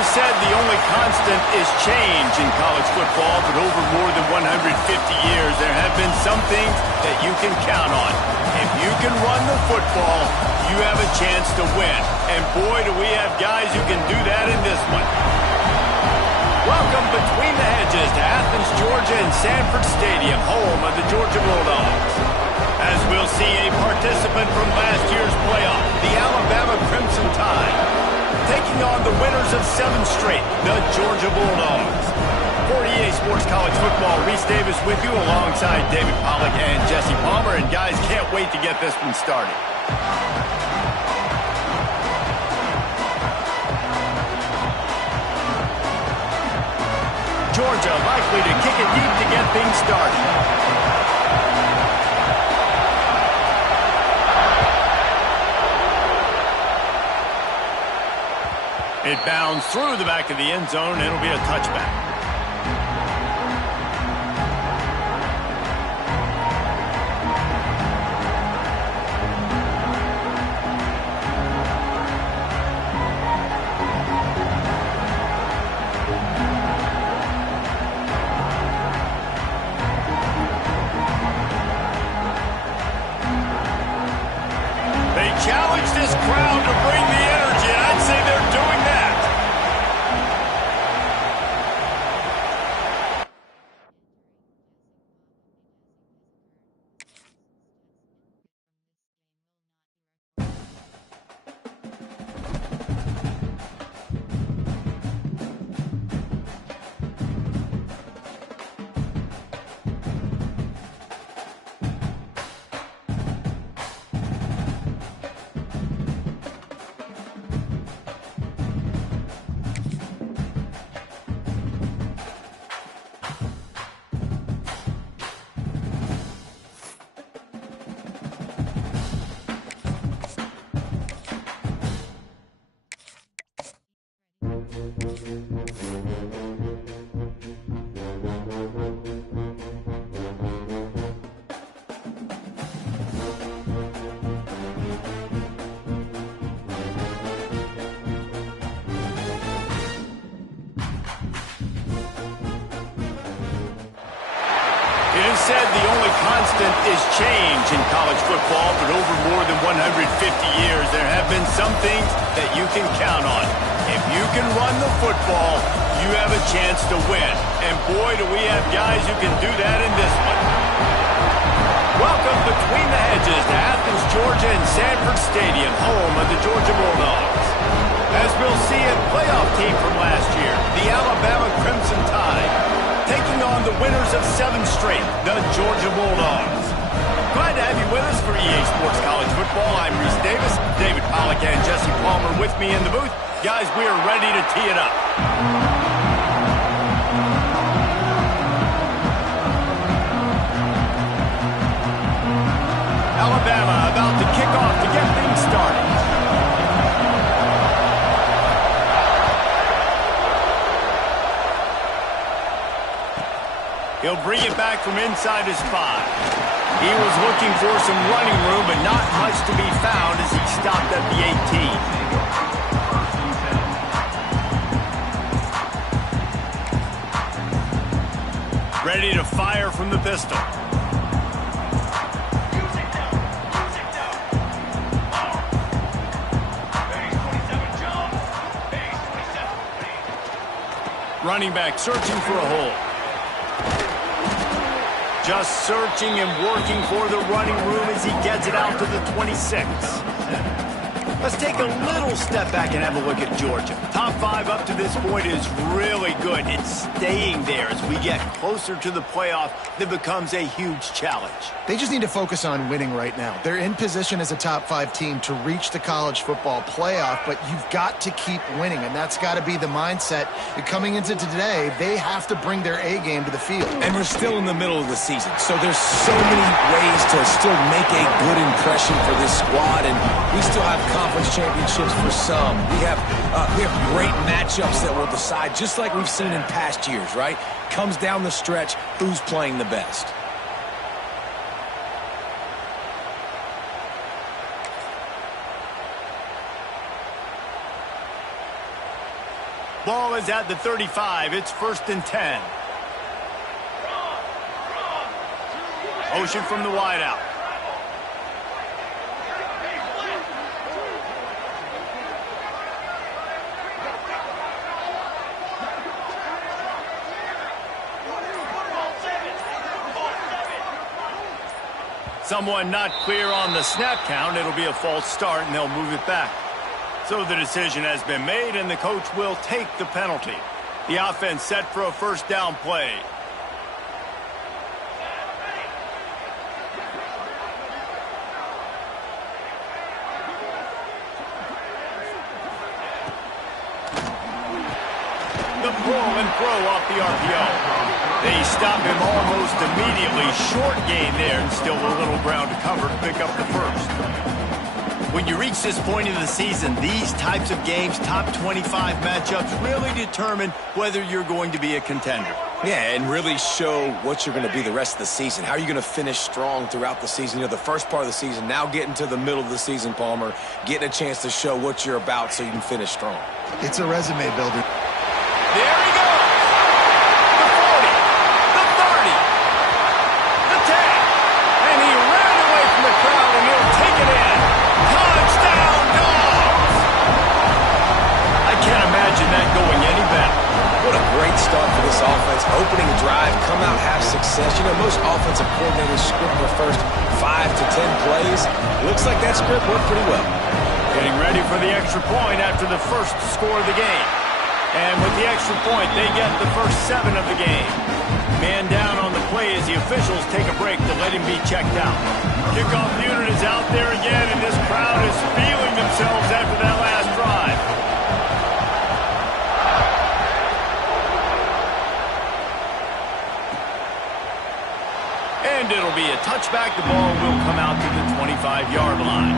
is said the only constant is change in college football, but over more than 150 years, there have been some things that you can count on. If you can run the football, you have a chance to win. And boy, do we have guys who can do that in this one. Welcome between the hedges to Athens, Georgia and Sanford Stadium, home of the Georgia Bulldogs. As we'll see a participant from last year's playoff, the Alabama Crimson Tide, taking on the winners of 7 straight, the Georgia Bulldogs. For EA Sports College Football, Reese Davis with you alongside David Pollack and Jesse Palmer. And guys, can't wait to get this one started. Georgia likely to kick it deep to get things started. It bounds through the back of the end zone, and it'll be a touchback. They challenge this crowd to bring the energy, and I'd say they're doing that. It is said the only constant is change in college football, but over more than 150 years, there have been some things that you can count on. If you can run the football, you have a chance to win. And boy, do we have guys who can do that in this one. Welcome between the hedges to Athens, Georgia and Sanford Stadium, home of the Georgia Bulldogs. As we'll see, a playoff team from last year, the Alabama Crimson Tide, taking on the winners of 7 straight, the Georgia Bulldogs. Glad to have you with us for EA Sports College Football. I'm Reese Davis, David Pollack and Jesse Palmer with me in the booth. Guys, we are ready to tee it up. Alabama about to kick off to get things started. He'll bring it back from inside his 5. He was looking for some running room, but not much to be found as he stopped at the 18. Ready to fire from the pistol. Running back searching for a hole. Just searching and working for the running room as he gets it out to the 26. Let's take a little step back and have a look at Georgia. Top 5 up to this point is really good. It's staying there as we get closer to the playoff that becomes a huge challenge. They just need to focus on winning right now. They're in position as a top 5 team to reach the college football playoff, but you've got to keep winning, and that's got to be the mindset. And coming into today, they have to bring their A game to the field. And we're still in the middle of the season, so there's so many ways to still make a good impression for this squad, and we still have conference championships for some. We have great matchups that will decide, just like we've seen in past years, right? Comes down the stretch, who's playing the best. Ball is at the 35. It's 1st and 10. Motion from the wideout. Someone not clear on the snap count. It'll be a false start, and they'll move it back. So the decision has been made, and the coach will take the penalty. The offense set for a 1st down play. The pull and throw off the RPO. They stop him almost immediately. Short gain there, and still a little ground to cover to pick up the 1st. When you reach this point in the season, these types of games, top 25 matchups, really determine whether you're going to be a contender. Yeah, and really show what you're going to be the rest of the season. How are you going to finish strong throughout the season? You know, the first part of the season, now getting to the middle of the season, Palmer, getting a chance to show what you're about so you can finish strong. It's a resume builder. There he goes! The 40, the 30, the 10, and he ran away from the crowd, and he'll take it in. Touchdown, Dogs! I can't imagine that going any better. What a great start for this offense. Opening drive, come out, have success. You know, most offensive coordinators script their first 5 to 10 plays. Looks like that script worked pretty well. Getting ready for the extra point after the first score of the game. And with the extra point, they get the first 7 of the game. Man down on the play as the officials take a break to let him be checked out. Kickoff unit is out there again, and this crowd is feeling themselves after that last drive. And it'll be a touchback. The ball will come out to the 25-yard line.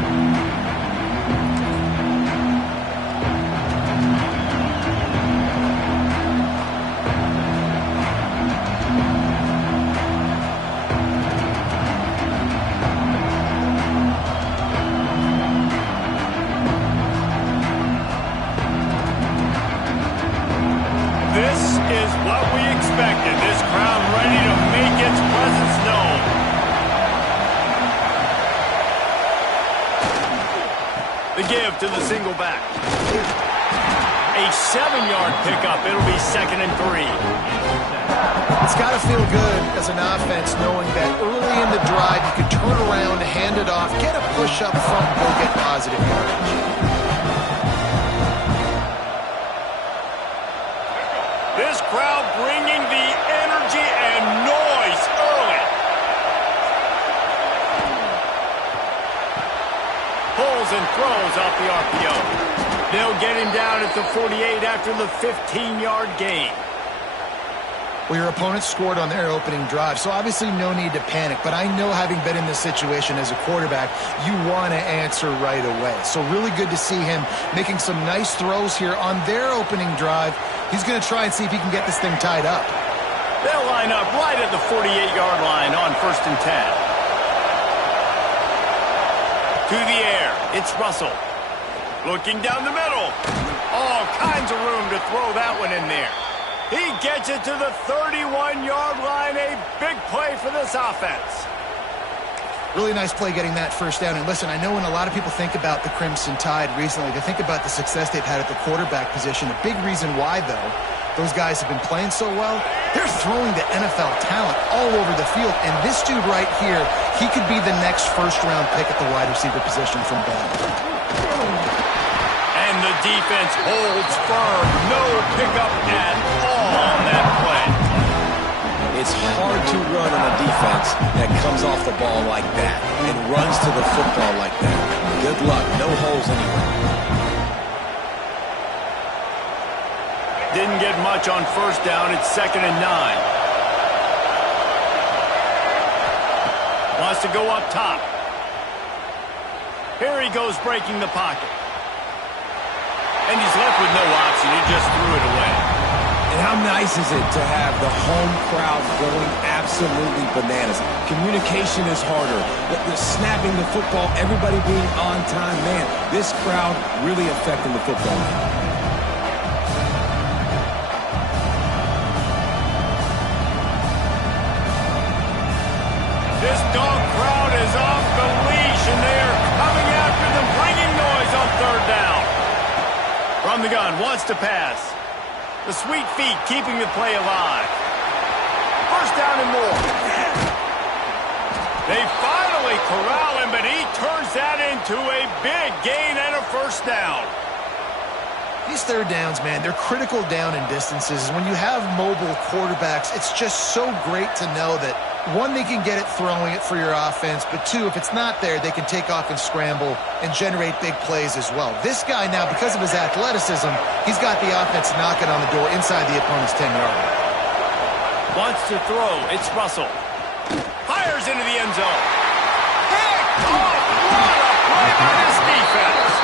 This is what we expected. This crowd ready to make its presence known. The give to the single back. A 7-yard pickup. It'll be 2nd and 3. It's got to feel good as an offense knowing that early in the drive you can turn around, hand it off, get a push up front, go get positive yardage. This crowd bringing the energy and noise early. Pulls and throws off the RPO. They'll get him down at the 48 after the 15-yard gain. Well, your opponent scored on their opening drive, so obviously no need to panic. But I know, having been in this situation as a quarterback, you want to answer right away. So really good to see him making some nice throws here on their opening drive. He's going to try and see if he can get this thing tied up. They'll line up right at the 48-yard line on 1st and 10. To the air, it's Russell. Looking down the middle. All kinds of room to throw that one in there. He gets it to the 31-yard line. A big play for this offense. Really nice play getting that first down. And listen, I know when a lot of people think about the Crimson Tide recently, they think about the success they've had at the quarterback position. A big reason why, though, those guys have been playing so well, they're throwing the NFL talent all over the field. And this dude right here, he could be the next first-round pick at the wide receiver position from Bama. And the defense holds firm. No pickup at all on that play. It's hard to run on a defense that comes off the ball like that and runs to the football like that. Good luck. No holes anywhere. Didn't get much on 1st down. It's 2nd and 9. Wants to go up top. Here he goes, breaking the pocket. And he's left with no option. He just threw it away. And how nice is it to have the home crowd going absolutely bananas? Communication is harder. The snapping the football, everybody being on time. Man, this crowd really affecting the football. wants to pass. The sweet feet keeping the play alive. First down and more. They finally corral him, but he turns that into a big gain and a first down. These third downs, man, they're critical down in distances. When you have mobile quarterbacks, it's just so great to know that, one, they can get it throwing it for your offense, but two, if it's not there, they can take off and scramble and generate big plays as well. This guy now, because of his athleticism, he's got the offense knocking on the door inside the opponent's 10-yard line. Wants to throw. It's Russell. Fires into the end zone. Picked off. What a play by this defense.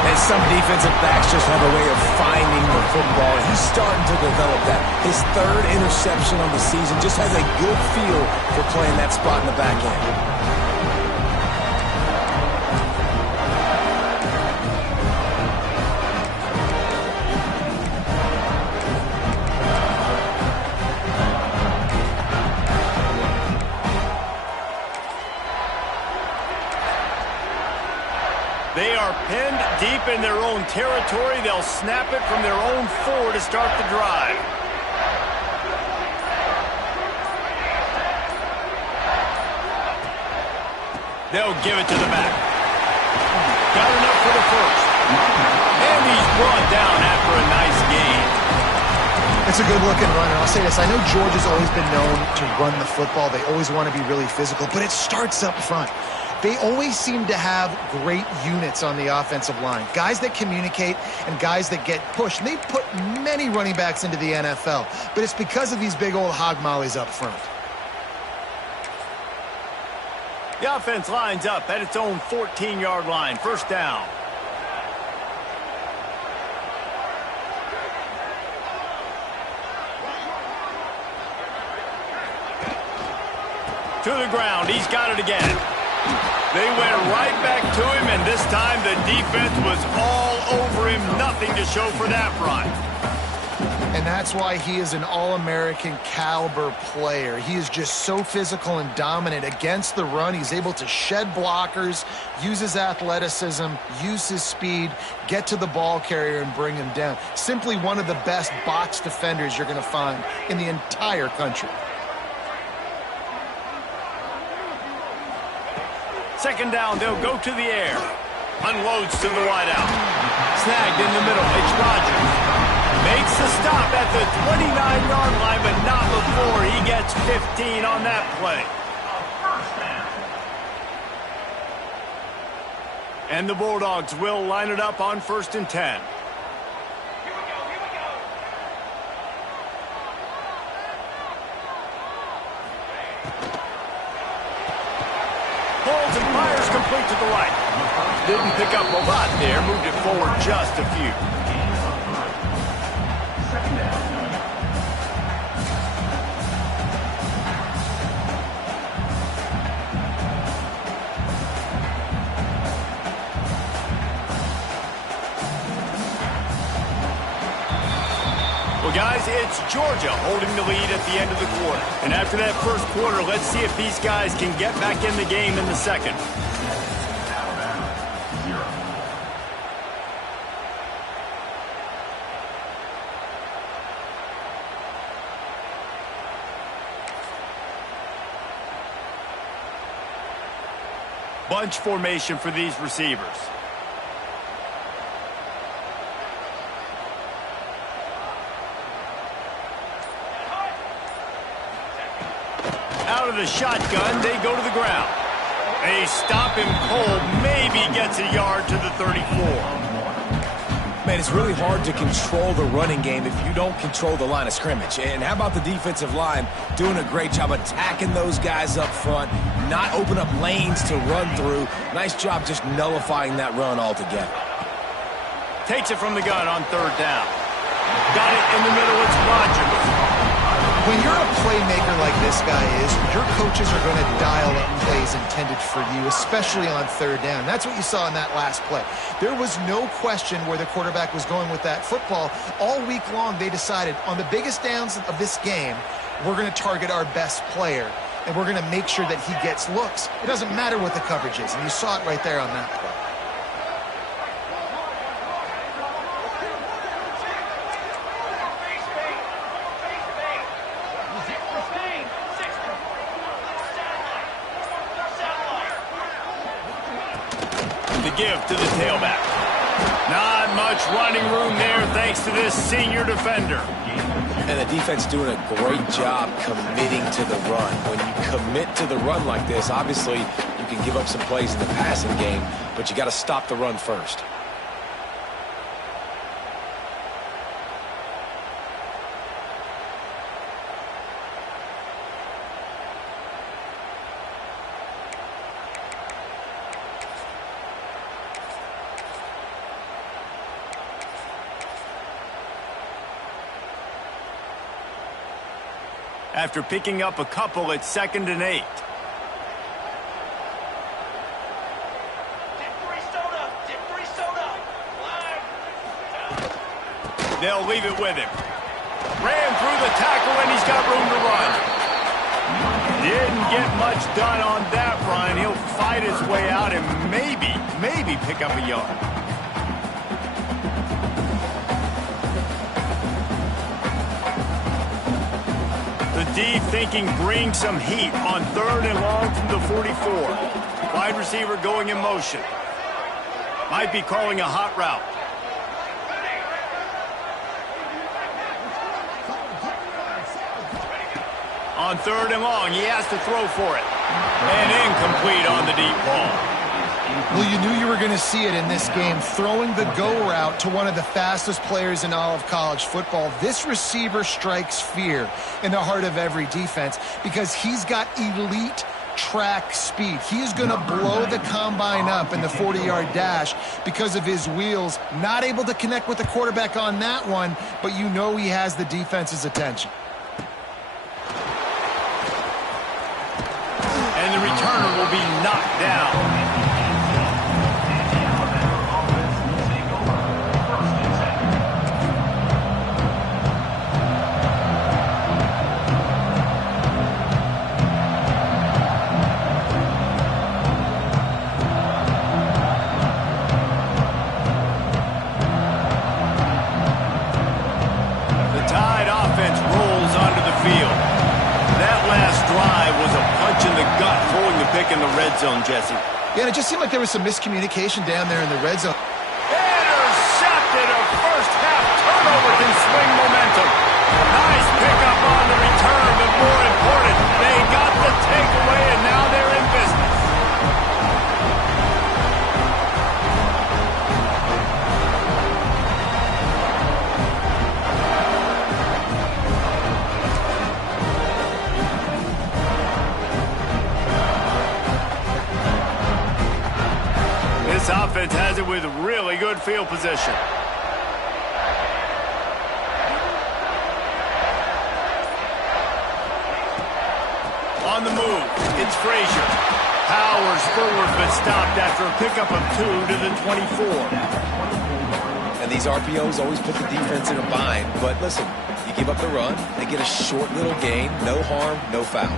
And some defensive backs just have a way of finding the football. He's starting to develop that. His third interception on the season just has a good feel for playing that spot in the back end. They are pinned deep in their own territory. They'll snap it from their own 4 to start the drive. They'll give it to the back. Got enough for the first. And he's brought down after a nice gain. It's a good-looking run, and I'll say this. I know Georgia's always been known to run the football. They always want to be really physical, but it starts up front. They always seem to have great units on the offensive line. Guys that communicate and guys that get pushed. And they've put many running backs into the NFL, but it's because of these big old hog mollies up front. The offense lines up at its own 14-yard line. First down. To the ground. He's got it again. They went right back to him, and this time the defense was all over him. Nothing to show for that run. And that's why he is an All-American caliber player. He is just so physical and dominant against the run. He's able to shed blockers, use his athleticism, use his speed, get to the ball carrier and bring him down. Simply one of the best box defenders you're going to find in the entire country. Second down, they'll go to the air. Unloads to the wideout. Snagged in the middle. It's Rodgers. Makes the stop at the 29-yard line, but not before he gets 15 on that play. And the Bulldogs will line it up on 1st and 10. Holds and fires complete to the right. Didn't pick up a lot there. Moved it forward just a few. Well, guys, it's Georgia holding the lead at the end of the quarter. And after that first quarter, let's see if these guys can get back in the game in the second. Bunch formation for these receivers. Out of the shotgun, they go to the ground. They stop him cold, maybe gets a yard to the 34. Man, it's really hard to control the running game if you don't control the line of scrimmage. And how about the defensive line doing a great job attacking those guys up front, not open up lanes to run through. Nice job just nullifying that run altogether. Takes it from the gun on 3rd down. Got it in the middle, it's Rodgers. When you're a playmaker like this guy is, your coaches are going to dial up plays intended for you, especially on 3rd down. That's what you saw in that last play. There was no question where the quarterback was going with that football. All week long, they decided on the biggest downs of this game, we're going to target our best player, and we're going to make sure that he gets looks. It doesn't matter what the coverage is, and you saw it right there on that play. give to the tailback. Not much running room there thanks to this senior defender. And the defense doing a great job committing to the run. When you commit to the run like this, obviously you can give up some plays in the passing game, but you got to stop the run first. After picking up a couple at 2nd and 8. They'll leave it with him. Ran through the tackle and he's got room to run. Didn't get much done on that run. He'll fight his way out and maybe pick up a yard. The D thinking bring some heat on 3rd and long from the 44. Wide receiver going in motion. Might be calling a hot route. On 3rd and long, he has to throw for it. And incomplete on the deep ball. Well, you knew you were going to see it in this game, throwing the go route to one of the fastest players in all of college football. This receiver strikes fear in the heart of every defense because he's got elite track speed. He is going to blow the combine up in the 40-yard dash because of his wheels. Not able to connect with the quarterback on that one, but you know he has the defense's attention. And the returner will be knocked down. In the red zone, Jesse. Yeah, and it just seemed like there was some miscommunication down there in the red zone. Intercepted. A first half turnover can swing momentum. Nice pickup on the return, but more important, they got the takeaway, and now they're in business. This offense has it with really good field position. On the move, it's Frazier. Powers forward but stopped after a pickup of 2 to the 24. And these RPOs always put the defense in a bind. But listen, you give up the run, they get a short little gain, no harm, no foul.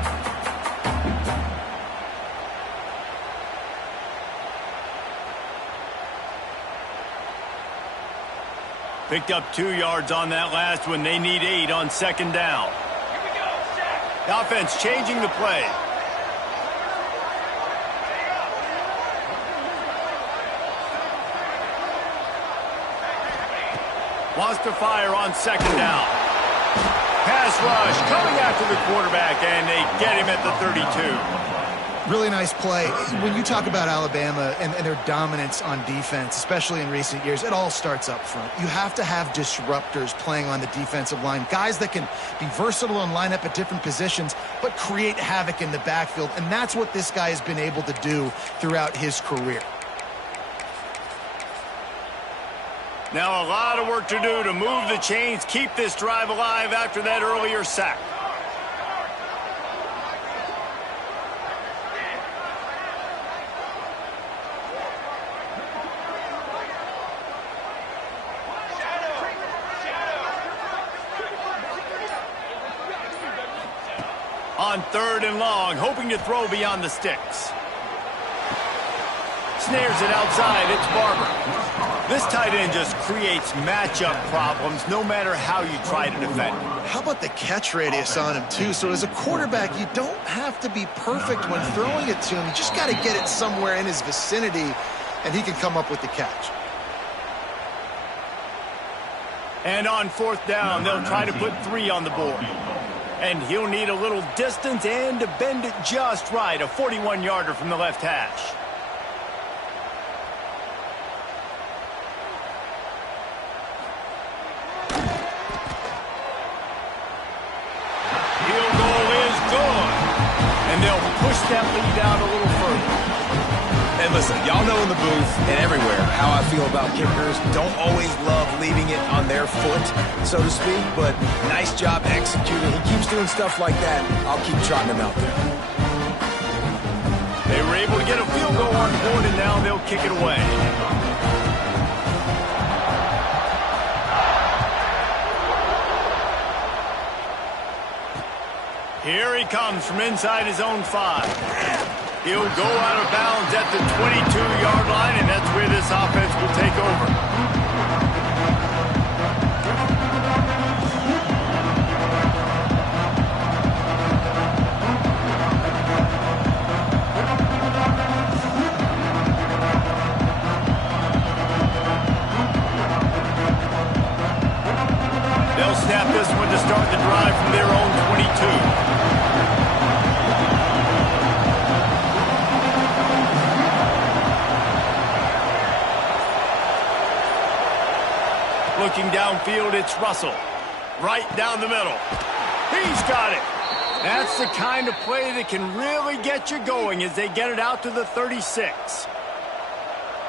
Picked up 2 yards on that last one. They need 8 on 2nd down. The offense changing the play. Wants to fire on 2nd down. Pass rush coming after the quarterback, and they get him at the 32. Really nice play. When you talk about Alabama and their dominance on defense, especially in recent years, it all starts up front. You have to have disruptors playing on the defensive line, guys that can be versatile and line up at different positions, but create havoc in the backfield, and that's what this guy has been able to do throughout his career. Now a lot of work to do to move the chains, keep this drive alive after that earlier sack. On 3rd and long, hoping to throw beyond the sticks. Snares it outside, it's Barber. This tight end just creates matchup problems no matter how you try to defend. How about the catch radius on him, too? So as a quarterback, you don't have to be perfect when throwing it to him. You just got to get it somewhere in his vicinity. and he can come up with the catch. And on fourth down, they'll try to put 3 on the board. And he'll need a little distance and to bend it just right, a 41-yarder from the left hash. Field goal is good. And they'll push that lead out a little further. And listen, y'all know in the booth and everywhere how I feel about kickers. Don't always love leaving it on their foot, so to speak, but nice job executing. He keeps doing stuff like that. I'll keep trotting him out there. They were able to get a field goal on board, and now they'll kick it away. Here he comes from inside his own 5. He'll go out of bounds at the 22-yard line, and that's where this offense will take over. They'll snap this one to start the drive from their own 22. Looking downfield, it's Russell. Right down the middle. He's got it. That's the kind of play that can really get you going as they get it out to the 36.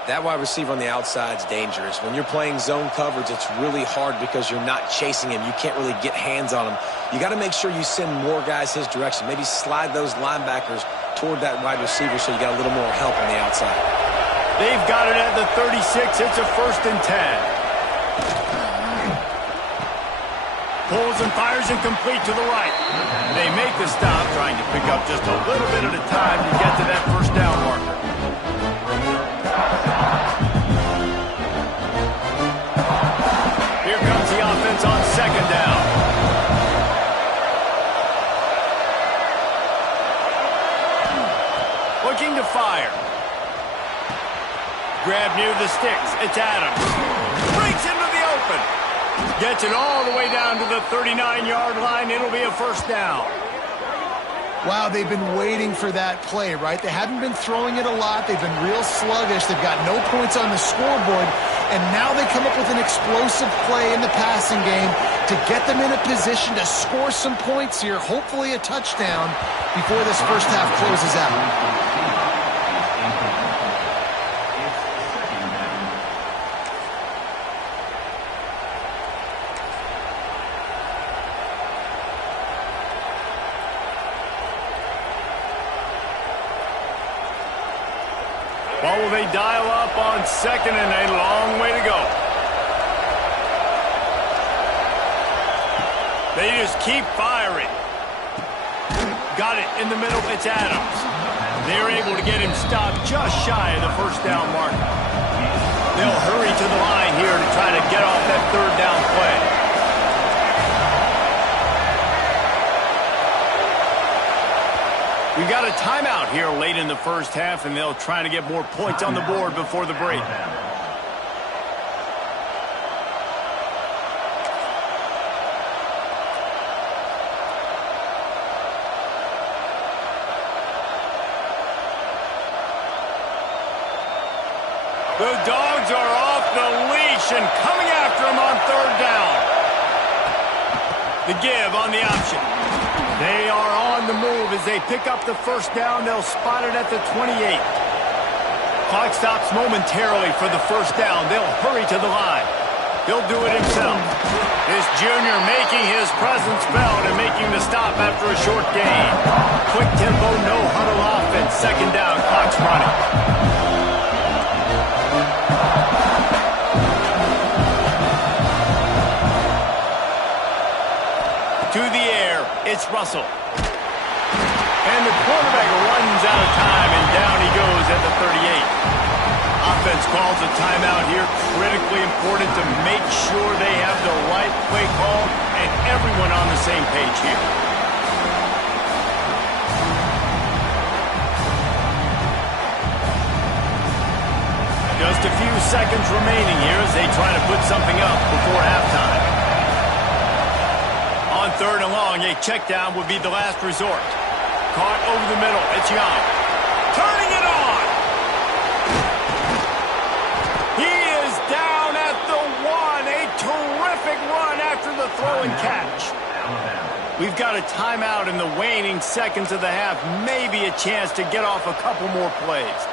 That wide receiver on the outside is dangerous. When you're playing zone coverage, it's really hard because you're not chasing him. You can't really get hands on him. You got to make sure you send more guys his direction. Maybe slide those linebackers toward that wide receiver so you got a little more help on the outside. They've got it at the 36. It's a 1st and 10. Pulls and fires incomplete to the right. They make the stop, trying to pick up just a little bit at a time to get to that first down marker. Here comes the offense on 2nd down. Looking to fire. Grab near the sticks. It's Adams. Breaks into the open. Gets it all the way down to the 39-yard line. It'll be a 1st down. Wow, they've been waiting for that play, right? They haven't been throwing it a lot. They've been real sluggish. They've got no points on the scoreboard. And now they come up with an explosive play in the passing game to get them in a position to score some points here, hopefully a touchdown, before this first half closes out. Well, will they dial up on 2nd and a long way to go? They just keep firing. Got it in the middle. It's Adams. They're able to get him stopped just shy of the 1st down mark. They'll hurry to the line here to try to get off that 3rd down play. We've got a timeout here late in the first half, and they'll try to get more points on the board before the break. The Dogs are off the leash and coming after him on 3rd down. The give on the option. They are on the move as they pick up the 1st down. They'll spot it at the 28. Clock stops momentarily for the 1st down. They'll hurry to the line. He'll do it himself. This junior making his presence felt and making the stop after a short gain. Quick tempo, no huddle offense. 2nd down, clock's running. To the air, it's Russell. And the quarterback runs out of time, and down he goes at the 38. Offense calls a timeout here. Critically important to make sure they have the right play call and everyone on the same page here. Just a few seconds remaining here as they try to put something up before halftime. On 3rd and long, a check down would be the last resort. Caught over the middle. It's Young. Turning it on. He is down at the 1. A terrific run after the throw and catch. We've got a timeout in the waning seconds of the half. Maybe a chance to get off a couple more plays.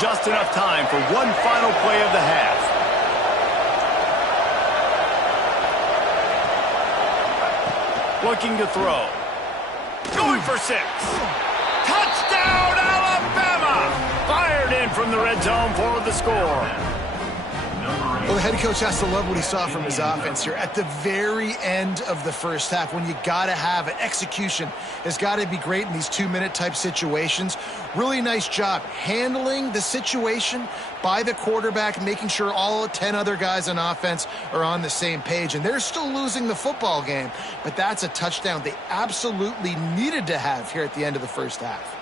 Just enough time for one final play of the half. Looking to throw. Going for 6. Touchdown, Alabama! Fired in from the red zone for the score. Well, the head coach has to love what he saw from his offense here at the very end of the first half when you got to have it. Execution has got to be great in these 2-minute type situations. Really nice job handling the situation by the quarterback, making sure all 10 other guys on offense are on the same page. And they're still losing the football game, but that's a touchdown they absolutely needed to have here at the end of the first half.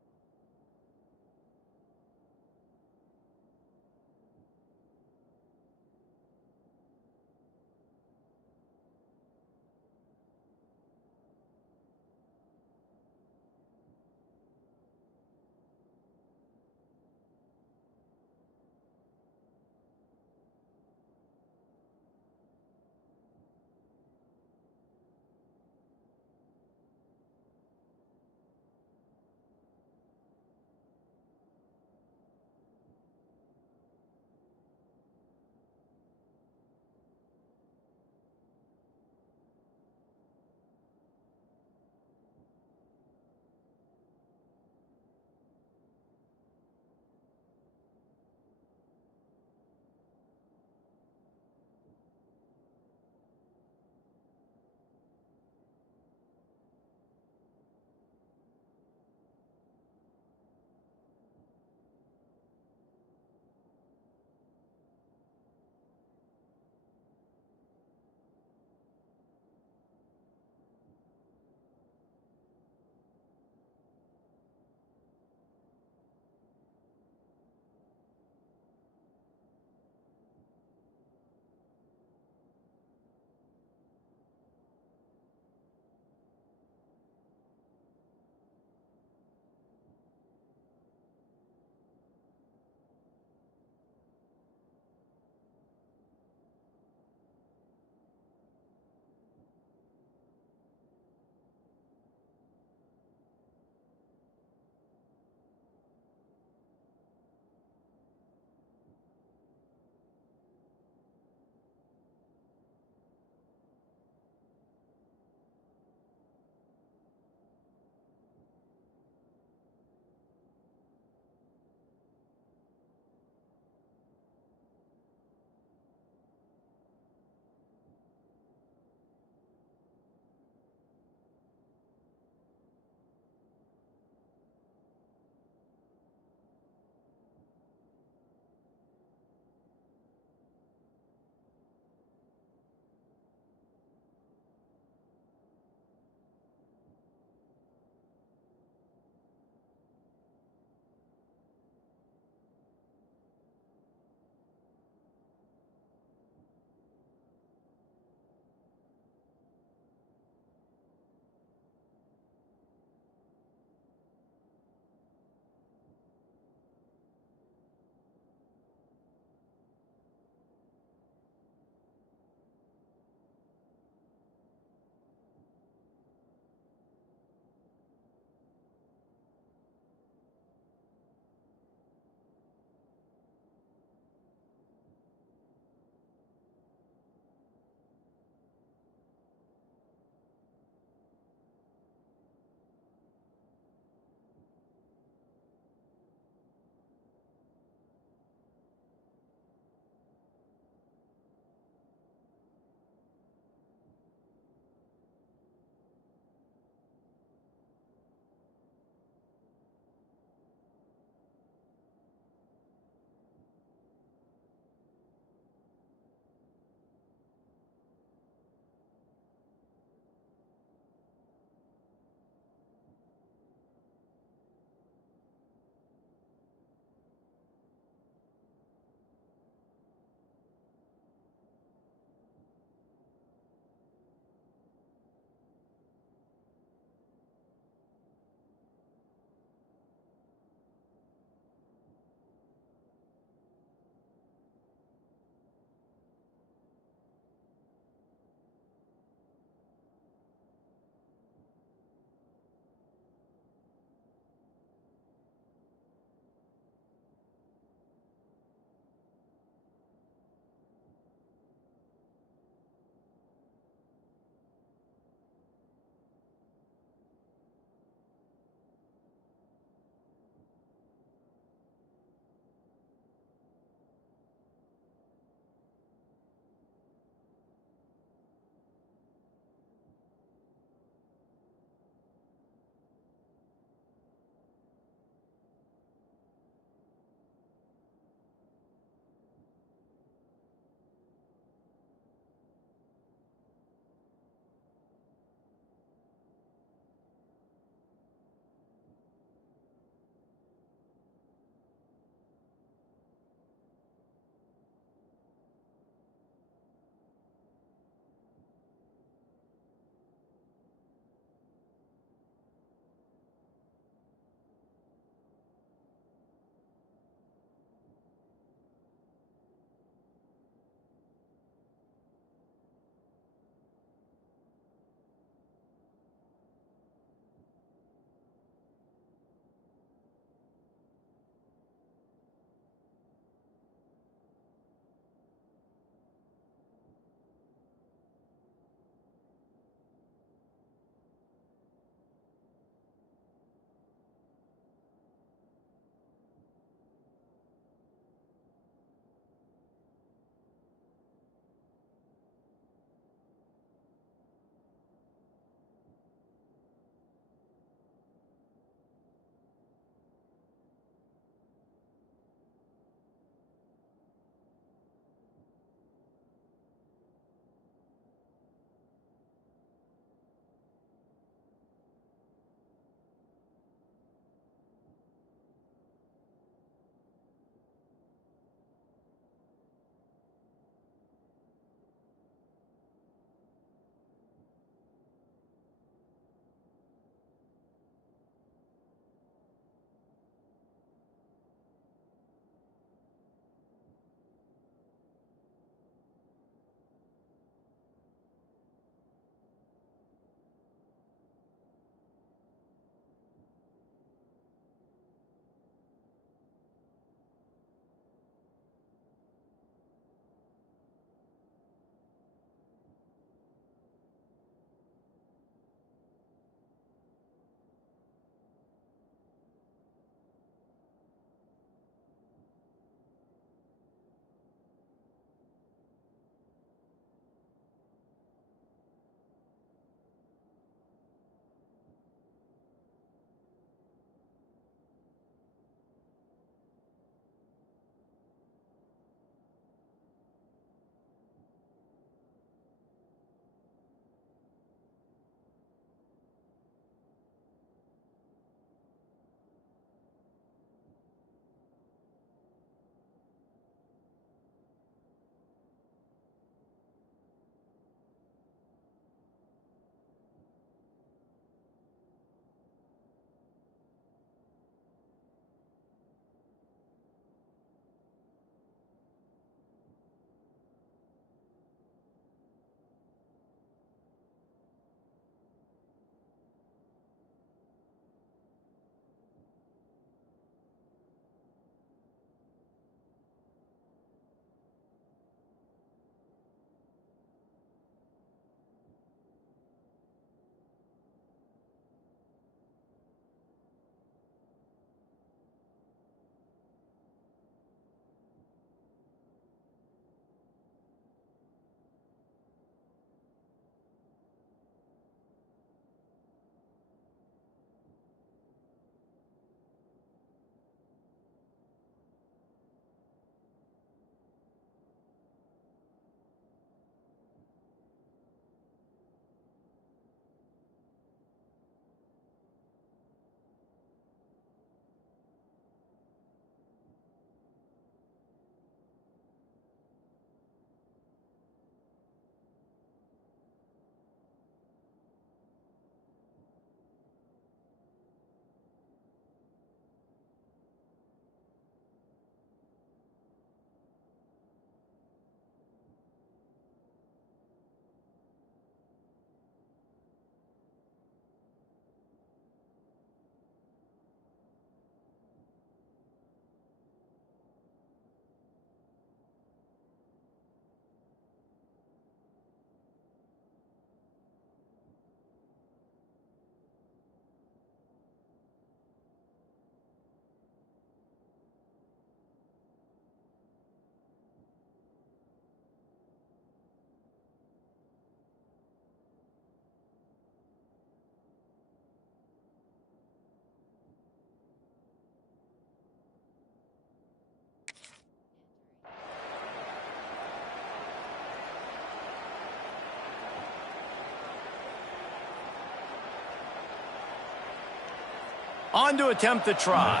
On to attempt the try.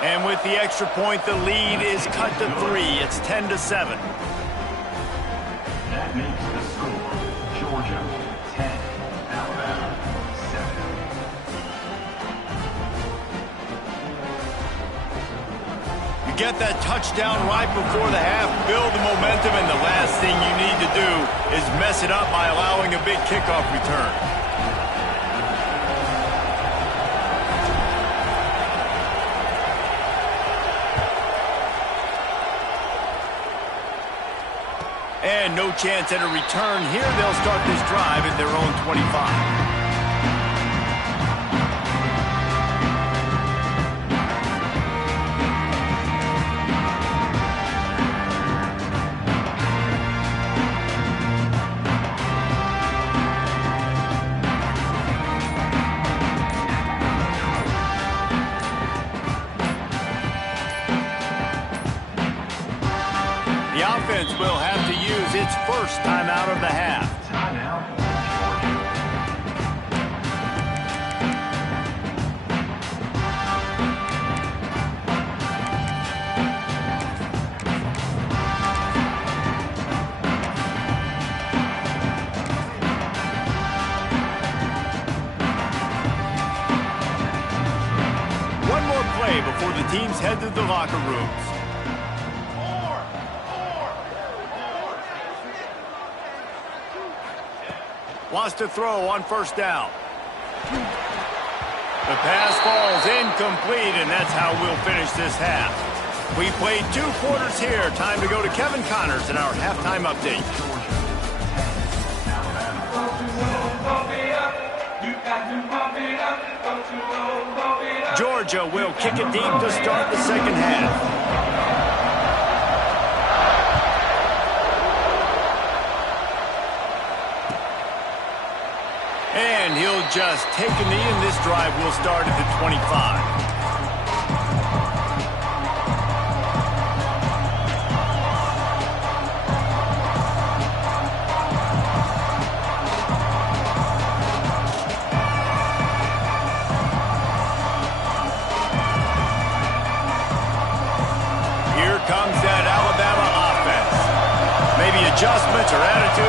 And with the extra point, the lead is cut to 3. It's 10-7. That makes the score Georgia 10, Alabama 7. You get that touchdown right before the half, build the momentum, and the last thing you need to do is mess it up by allowing a big kickoff return. And no chance at a return here. They'll start this drive at their own 25. The offense will have to use its first timeout of the half. Timeout, One more play before the teams head to the locker rooms. Wants to throw on first down. The pass falls incomplete, and that's how we'll finish this half. We played 2 quarters here. Time to go to Kevin Connors in our halftime update. Georgia will kick it deep to start the second half. And he'll just take a knee, and this drive will start at the 25. Here comes that Alabama offense. Maybe adjustments or attitude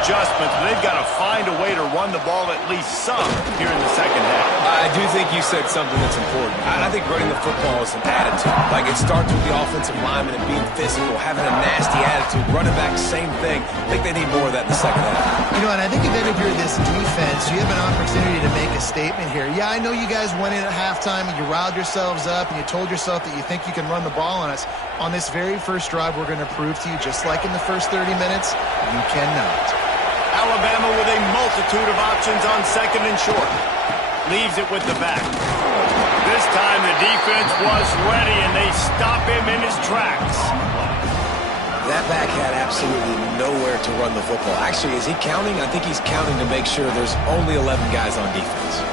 adjustments, but they've got to find a way to run the ball at least some here in the second half. I do think you said something that's important. I think running the football is an attitude. Like, it starts with the offensive lineman and being physical, having a nasty attitude. Running back, same thing. I think they need more of that in the second half. You know, and I think if you're this defense, you have an opportunity to make a statement here. Yeah, I know you guys went in at halftime and you riled yourselves up and you told yourself that you think you can run the ball on us. On this very first drive, we're going to prove to you, just like in the first 30 minutes, you cannot. Alabama with a multitude of options on second and short. Leaves it with the back. This time the defense was ready, and they stop him in his tracks. That back had absolutely nowhere to run the football. Actually, is he counting? I think he's counting to make sure there's only 11 guys on defense.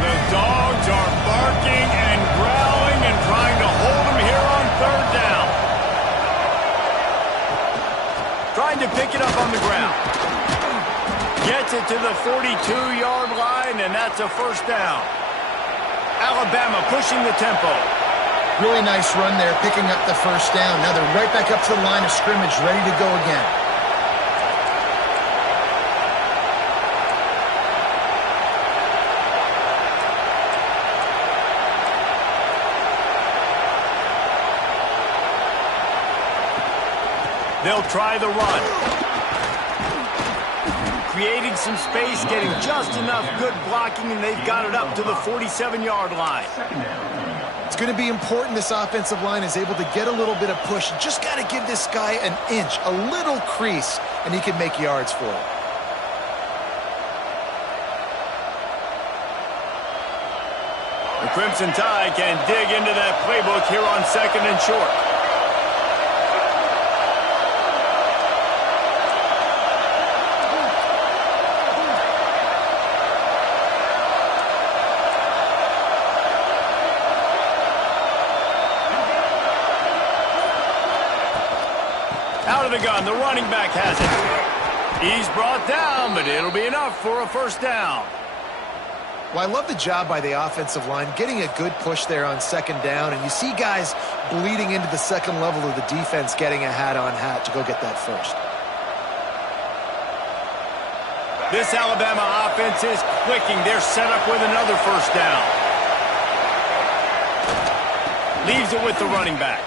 The dogs are barking and growling and trying to hold him here on third down. Trying to pick it up on the ground. Gets it to the 42-yard line, and that's a first down. Alabama pushing the tempo. Really nice run there, picking up the first down. Now they're right back up to the line of scrimmage, ready to go again. They'll try the run. Creating some space, getting just enough good blocking, and they've got it up to the 47-yard line. It's going to be important this offensive line is able to get a little bit of push. Just got to give this guy an inch, a little crease, and he can make yards for it. The Crimson Tide can dig into that playbook here on second and short. the gun. The running back has it. He's brought down, but it'll be enough for a first down. Well, I love the job by the offensive line, getting a good push there on second down, and you see guys bleeding into the second level of the defense getting a hat-on-hat to go get that first. This Alabama offense is clicking. They're set up with another first down. Leaves it with the running back.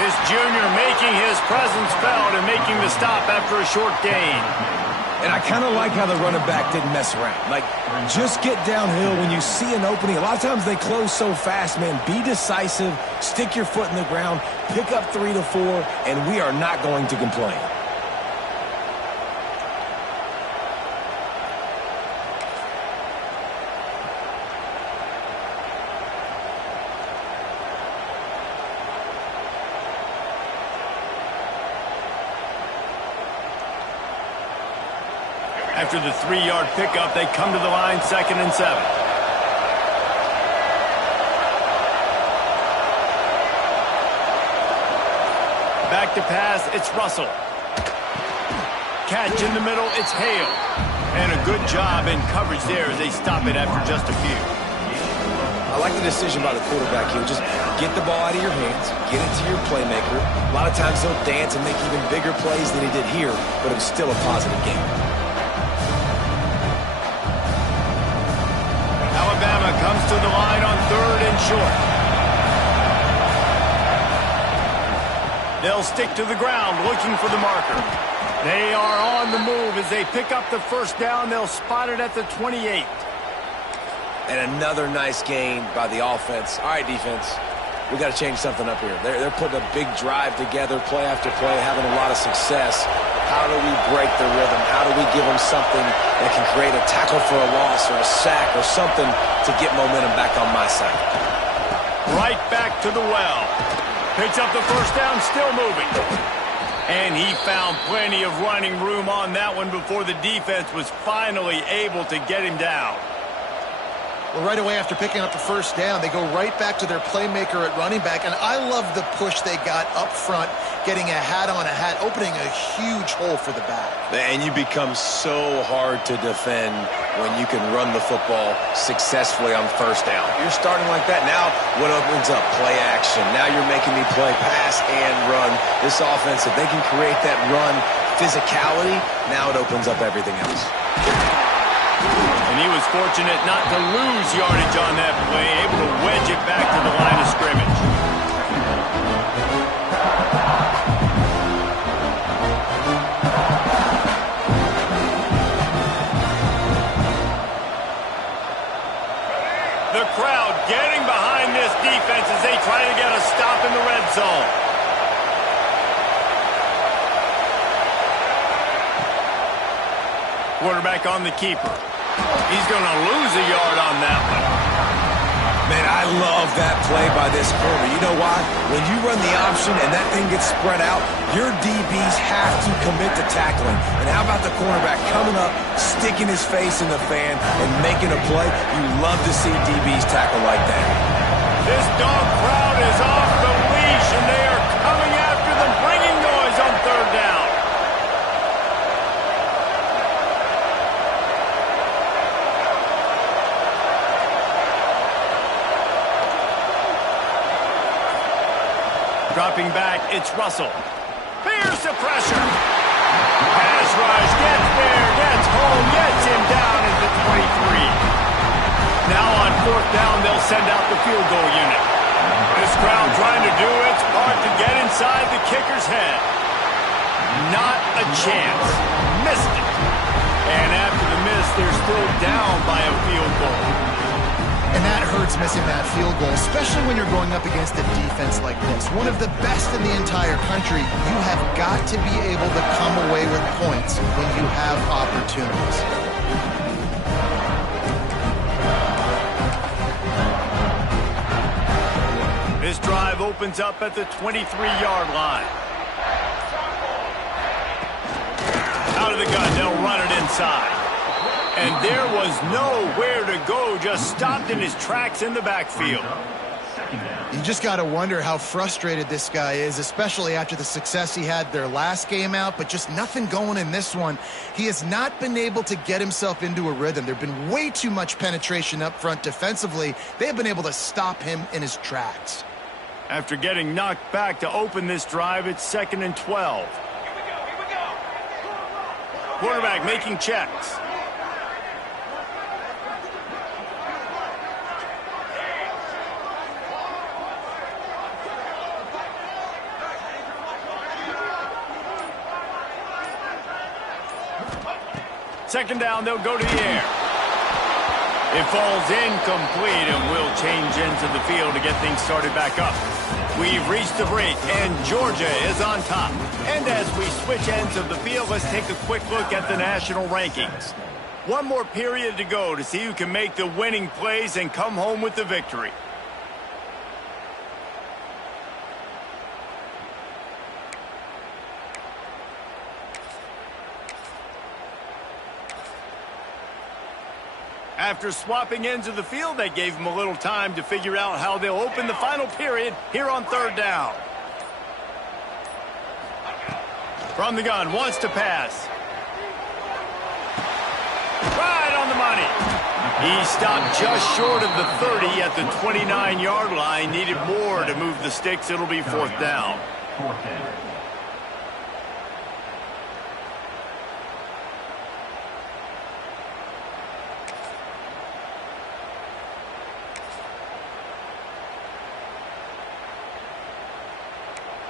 This junior making his presence felt and making the stop after a short gain. And I kind of like how the running back didn't mess around. Like, just get downhill when you see an opening. A lot of times they close so fast, man. Be decisive, stick your foot in the ground, pick up 3 to 4, and we are not going to complain. After the 3-yard pickup, they come to the line, 2nd and 7. Back to pass, it's Russell. Catch in the middle, it's Hale. And a good job in coverage there as they stop it after just a few. I like the decision by the quarterback here. Just get the ball out of your hands, get it to your playmaker. A lot of times he'll dance and make even bigger plays than he did here, but it was still a positive game. Alabama comes to the line on 3rd and short. They'll stick to the ground looking for the marker. They are on the move as they pick up the first down. They'll spot it at the 28. And another nice gain by the offense. All right, defense, we got to change something up here. They're putting a big drive together, play after play, having a lot of success. How do we break the rhythm? How do we give them something that can create a tackle for a loss or a sack or something to get momentum back on my side? Right back to the well. Picks up the first down, still moving. And he found plenty of running room on that one before the defense was finally able to get him down. Well, right away after picking up the first down, they go right back to their playmaker at running back, and I love the push they got up front, getting a hat-on-a-hat, opening a huge hole for the back. And you become so hard to defend when you can run the football successfully on first down. You're starting like that. Now what opens up? Play action. Now you're making me play pass and run. This offense, if they can create that run physicality, now it opens up everything else. And he was fortunate not to lose yardage on that play, able to wedge it back to the line of scrimmage. The crowd getting behind this defense as they try to get a stop in the red zone. Quarterback on the keeper. He's going to lose a yard on that one. Man, I love that play by this corner. You know why? When you run the option and that thing gets spread out, your DBs have to commit to tackling. And how about the cornerback coming up, sticking his face in the fan, and making a play? You love to see DBs tackle like that. This dog crowd is off the leash, and they are coming after them, bringing noise on 3rd down. Dropping back, it's Russell. Here's the pressure. Pass rush, gets there, gets home, gets him down at the 23. Now on 4th down, they'll send out the field goal unit. This crowd trying to do its part to get inside the kicker's head. Not a chance. Missed it. And after the miss, they're still down by a field goal. And that hurts, missing that field goal, especially when you're going up against a defense like this. One of the best in the entire country. You have got to be able to come away with points when you have opportunities. This drive opens up at the 23-yard line. Out of the gun, they'll run it inside. And there was nowhere to go, just stopped in his tracks in the backfield. second down. You just got to wonder how frustrated this guy is, especially after the success he had their last game out, but just nothing going in this one. He has not been able to get himself into a rhythm. There have been way too much penetration up front defensively. They have been able to stop him in his tracks. After getting knocked back to open this drive, it's 2nd and 12. Quarterback making checks. Second down, they'll go to the air. It falls incomplete, and we'll change into the field to get things started back up. We've reached the break, and Georgia is on top. And as we switch ends of the field, let's take a quick look at the national rankings. One more period to go to see who can make the winning plays and come home with the victory. After swapping ends of the field, they gave them a little time to figure out how they'll open the final period here on 3rd down. From the gun, wants to pass. Right on the money. He stopped just short of the 30 at the 29-yard line. Needed more to move the sticks. It'll be 4th down. 4th down.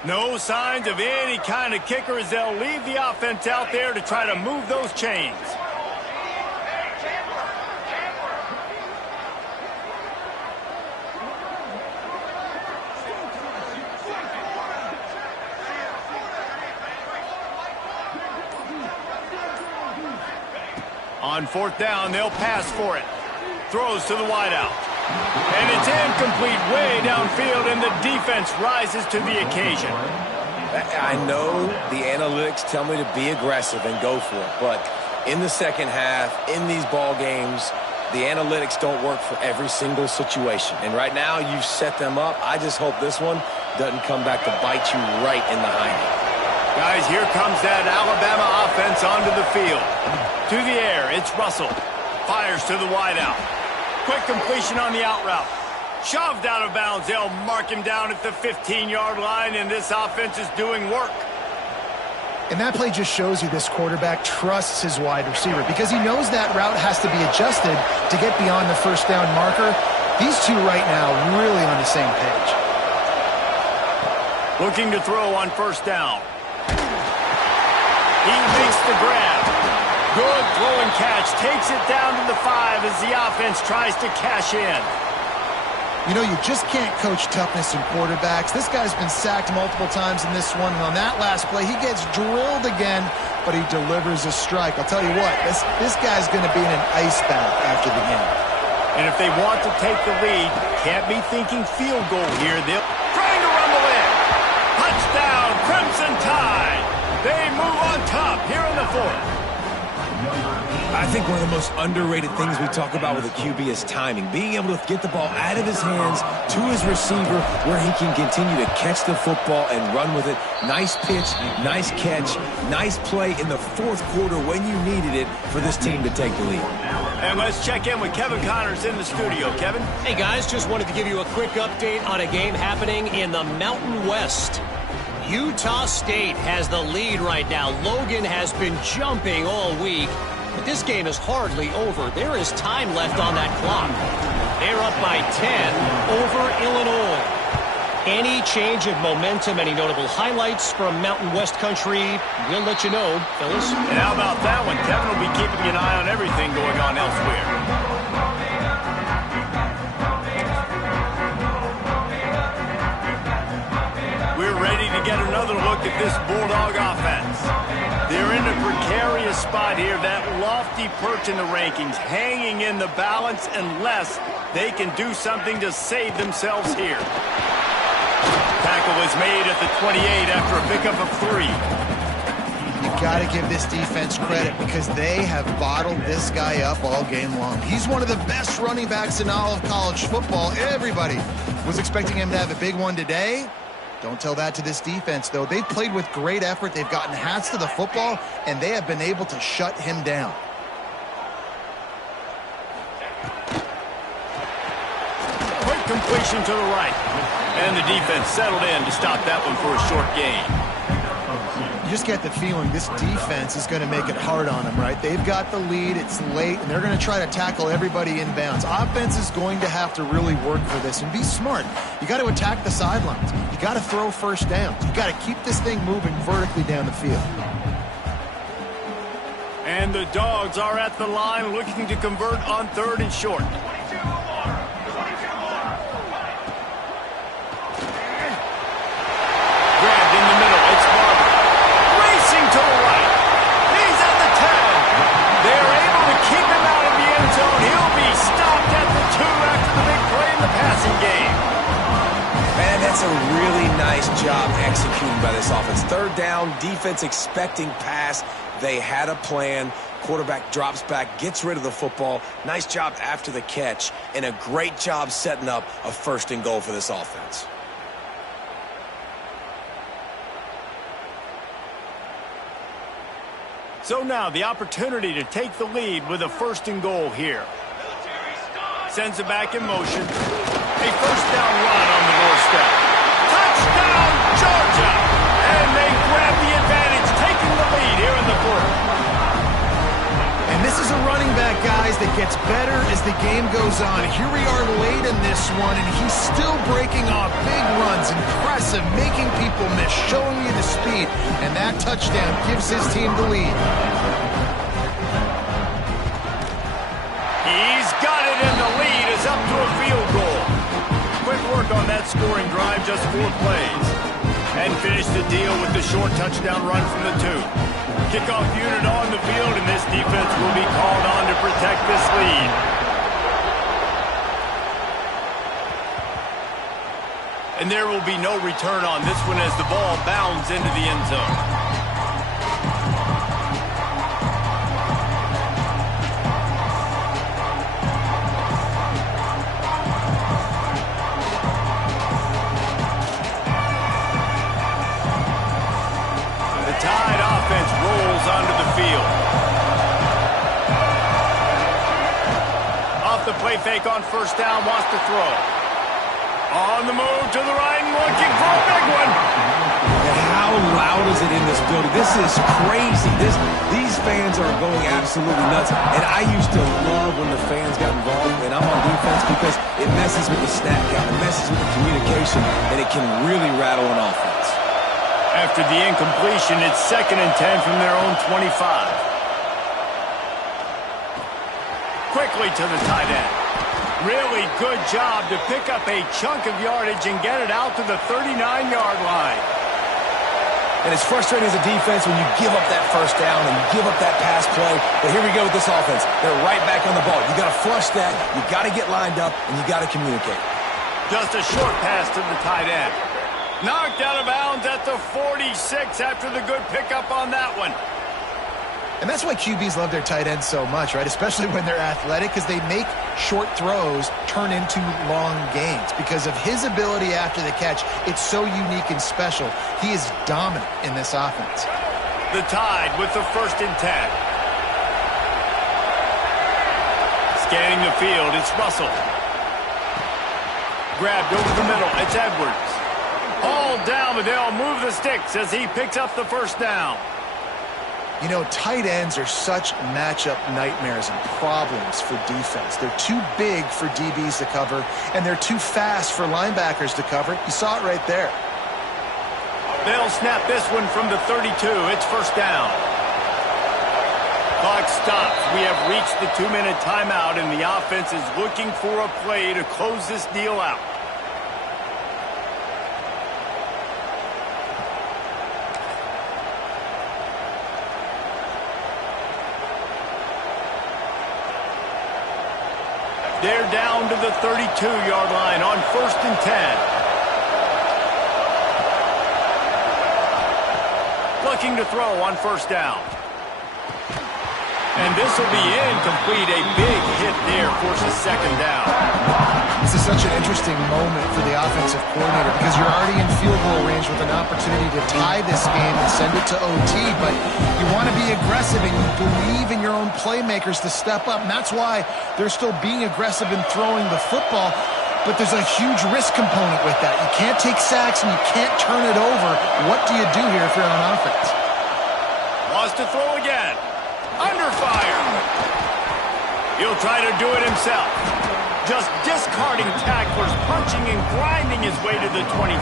No signs of any kind of kicker as they'll leave the offense out there to try to move those chains. On 4th down, they'll pass for it. Throws to the wideout. And it's incomplete way downfield, and the defense rises to the occasion. I know the analytics tell me to be aggressive and go for it, but in the second half, in these ball games, the analytics don't work for every single situation. And right now, you've set them up. I just hope this one doesn't come back to bite you right in the hiney. Guys, here comes that Alabama offense onto the field. To the air, it's Russell. Fires to the wideout. Quick completion on the out route. Shoved out of bounds. They'll mark him down at the 15-yard line, and this offense is doing work. And that play just shows you this quarterback trusts his wide receiver because he knows that route has to be adjusted to get beyond the 1st down marker. These two right now really on the same page. Looking to throw on 1st down. He makes the grab. Good throwing catch. Takes it down to the 5 as the offense tries to cash in. You know, you just can't coach toughness in quarterbacks. This guy's been sacked multiple times in this one, and on that last play, he gets drilled again, but he delivers a strike. I'll tell you what, this guy's going to be in an ice bath after the game. And if they want to take the lead, can't be thinking field goal here. They're trying to rumble in. Touchdown, Crimson Tide. They move on top here in the 4th. I think one of the most underrated things we talk about with a QB is timing. Being able to get the ball out of his hands to his receiver where he can continue to catch the football and run with it. Nice pitch, nice catch, nice play in the 4th quarter when you needed it for this team to take the lead. And let's check in with Kevin Connors in the studio. Kevin? Hey, guys, just wanted to give you a quick update on a game happening in the Mountain West. Utah State has the lead right now. Logan has been jumping all week. But this game is hardly over. There is time left on that clock. They're up by 10 over Illinois. Any change of momentum, any notable highlights from Mountain West country, we'll let you know, fellas. And how about that one? Kevin will be keeping an eye on everything going on elsewhere. We're ready to get another look at this Bulldog offense. They're in a precarious spot here, that lofty perch in the rankings, hanging in the balance unless they can do something to save themselves here. Tackle is made at the 28 after a pickup of 3. You got to give this defense credit because they have bottled this guy up all game long. He's one of the best running backs in all of college football. Everybody was expecting him to have a big one today. Don't tell that to this defense, though. They've played with great effort. They've gotten hats to the football, and they have been able to shut him down. Quick completion to the right. And the defense settled in to stop that one for a short gain. You just get the feeling this defense is going to make it hard on them, right? They've got the lead, it's late, and they're going to try to tackle everybody inbounds. Offense is going to have to really work for this and be smart. You got to attack the sidelines. You got to throw first downs. You got to keep this thing moving vertically down the field. And the Dogs are at the line looking to convert on 3rd and short. Grabbed in the middle. It's Barber. Racing to the right. He's at the 10. They're able to keep him out of the end zone. He'll be stopped at the 2 after the big play in the passing game. Man, that's a really nice job executing by this offense. 3rd down, defense expecting pass. They had a plan. Quarterback drops back, gets rid of the football. Nice job after the catch, and a great job setting up a 1st and goal for this offense. So now the opportunity to take the lead with a 1st and goal here. Sends it back in motion. A 1st down run on the doorstep. Touchdown, Georgia! And they grab the advantage, taking the lead here in the 4th. And this is a running back, guys, that gets better as the game goes on. Here we are late in this one, and he's still breaking off big runs. Impressive, making people miss, showing you the speed. And that touchdown gives his team the lead. He's got it, and the lead is up to a field goal. Quick work on that scoring drive, just 4 plays. And finish the deal with the short touchdown run from the 2. Kickoff unit on the field, and this defense will be called on to protect this lead. And there will be no return on this one as the ball bounds into the end zone. Tide offense rolls onto the field. Off the play fake on 1st down, wants to throw. On the move to the right and looking for a big one. And how loud is it in this building? This is crazy. These fans are going absolutely nuts. And I used to love when the fans got involved, and I'm on defense because it messes with the snap count, it messes with the communication, and it can really rattle an offense. After the incompletion, it's 2nd and 10 from their own 25. Quickly to the tight end. Really good job to pick up a chunk of yardage and get it out to the 39-yard line. And it's frustrating as a defense when you give up that 1st down and you give up that pass play. But here we go with this offense. They're right back on the ball. You got to flush that, you got to get lined up, and you got to communicate. Just a short pass to the tight end. Knocked out of bounds at the 46 after the good pickup on that one. And that's why QBs love their tight ends so much, right? Especially when they're athletic, because they make short throws turn into long gains. Because of his ability after the catch, it's so unique and special. He is dominant in this offense. The Tide with the 1st and 10. Scanning the field, it's Russell. Grabbed over the middle, it's Edwards. All down, but they'll move the sticks as he picks up the 1st down. You know, tight ends are such matchup nightmares and problems for defense. They're too big for DBs to cover, and they're too fast for linebackers to cover. You saw it right there. They'll snap this one from the 32. It's 1st down. Clock stops. We have reached the 2-minute timeout, and the offense is looking for a play to close this deal out. They're down to the 32-yard line on 1st and 10. looking to throw on first down. And this will be incomplete. A big hit there forces second down. This is such an interesting moment for the offensive coordinator because you're already in field goal range with an opportunity to tie this game and send it to OT, but you want to be aggressive and you believe in your own playmakers to step up, and that's why they're still being aggressive in throwing the football, but there's a huge risk component with that. You can't take sacks and you can't turn it over. What do you do here if you're on offense? Wants to throw again. Under fire. He'll try to do it himself. Just discarding tacklers, punching and grinding his way to the 23.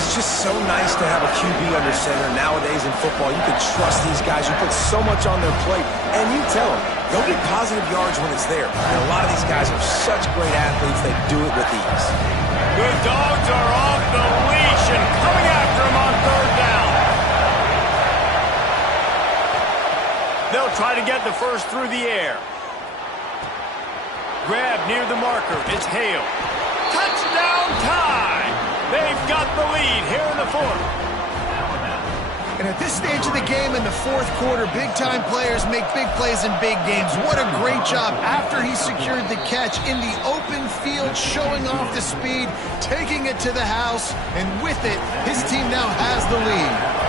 It's just so nice to have a QB under center nowadays in football. You can trust these guys. You put so much on their plate, and you tell them, go get positive yards when it's there. And a lot of these guys are such great athletes, they do it with ease. The Dogs are off the leash and coming after him on third down. They'll try to get the first through the air. Grab near the marker. It's Hale. Touchdown time! They've got the lead here in the fourth. And at this stage of the game in the fourth quarter, big-time players make big plays in big games. What a great job after he secured the catch in the open field, showing off the speed, taking it to the house, and with it, his team now has the lead.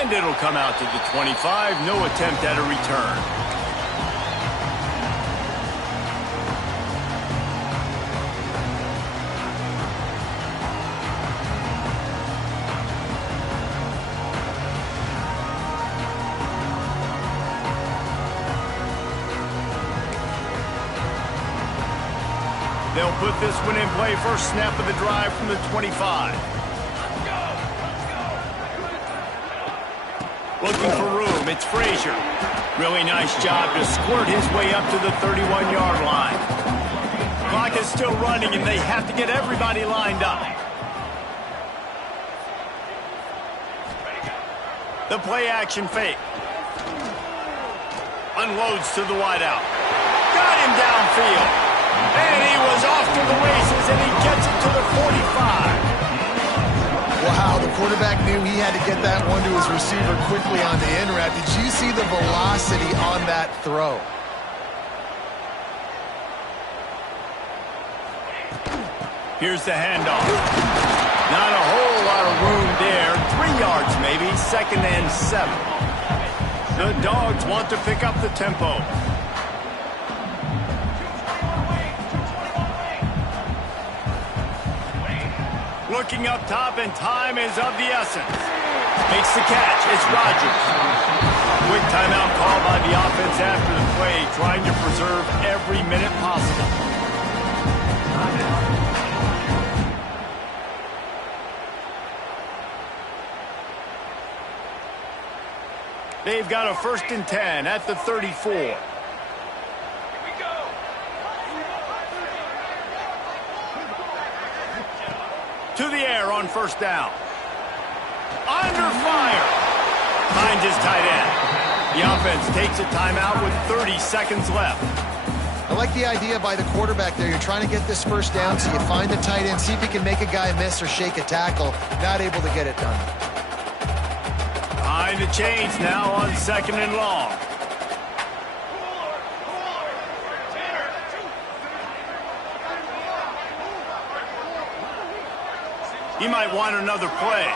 And it'll come out to the 25. No attempt at a return. They'll put this one in play. First snap of the drive from the 25. Looking for room, it's Frazier. Really nice job to squirt his way up to the 31-yard line. Clock is still running, and they have to get everybody lined up. The play-action fake. Unloads to the wideout. Got him downfield. And he was off to the races, and he gets it to the 45. Wow, the quarterback knew he had to get that one to his receiver quickly on the in route. Did you see the velocity on that throw? Here's the handoff. Not a whole lot of room there. 3 yards maybe, 2nd and 7. The Dogs want to pick up the tempo. Looking up top, and time is of the essence. Makes the catch. It's Rodgers. Quick timeout call by the offense after the play, trying to preserve every minute possible. They've got a 1st and 10 at the 34. To the air on first down. Under fire. Finds his tight end. The offense takes a timeout with 30 seconds left. I like the idea by the quarterback there. You're trying to get this first down, so you find the tight end, see if he can make a guy miss or shake a tackle. Not able to get it done. Behind the chains now on 2nd and long. He might want another play.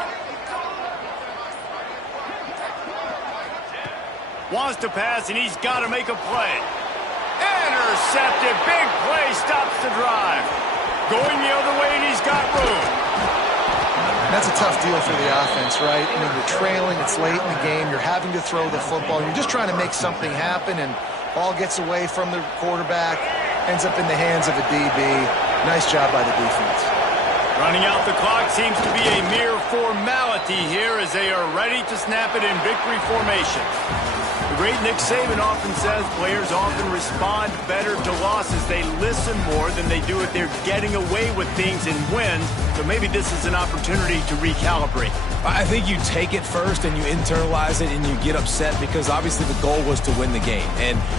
Wants to pass, and he's got to make a play. Intercepted. Big play stops the drive. Going the other way, and he's got room. That's a tough deal for the offense, right? I mean, you're trailing. It's late in the game. You're having to throw the football. You're just trying to make something happen, and ball gets away from the quarterback, ends up in the hands of a DB. Nice job by the defense. Running out the clock seems to be a mere formality here as they are ready to snap it in victory formation. The great Nick Saban often says players often respond better to losses. They listen more than they do if they're getting away with things in wins. So maybe this is an opportunity to recalibrate. I think you take it first and you internalize it and you get upset because obviously the goal was to win the game.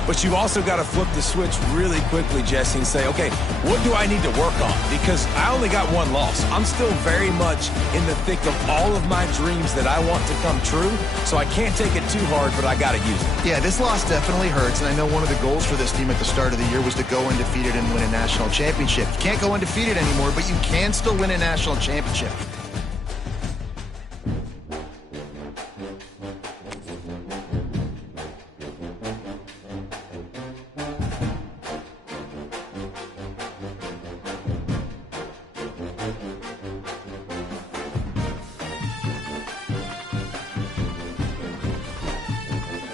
But you've also got to flip the switch really quickly, Jesse, and say, okay, what do I need to work on? Because I only got one loss. I'm still very much in the thick of all of my dreams that I want to come true. So I can't take it too hard, but I got to use it. Yeah, this loss definitely hurts, and I know one of the goals for this team at the start of the year was to go undefeated and win a national championship. You can't go undefeated anymore, but you can still win a national championship.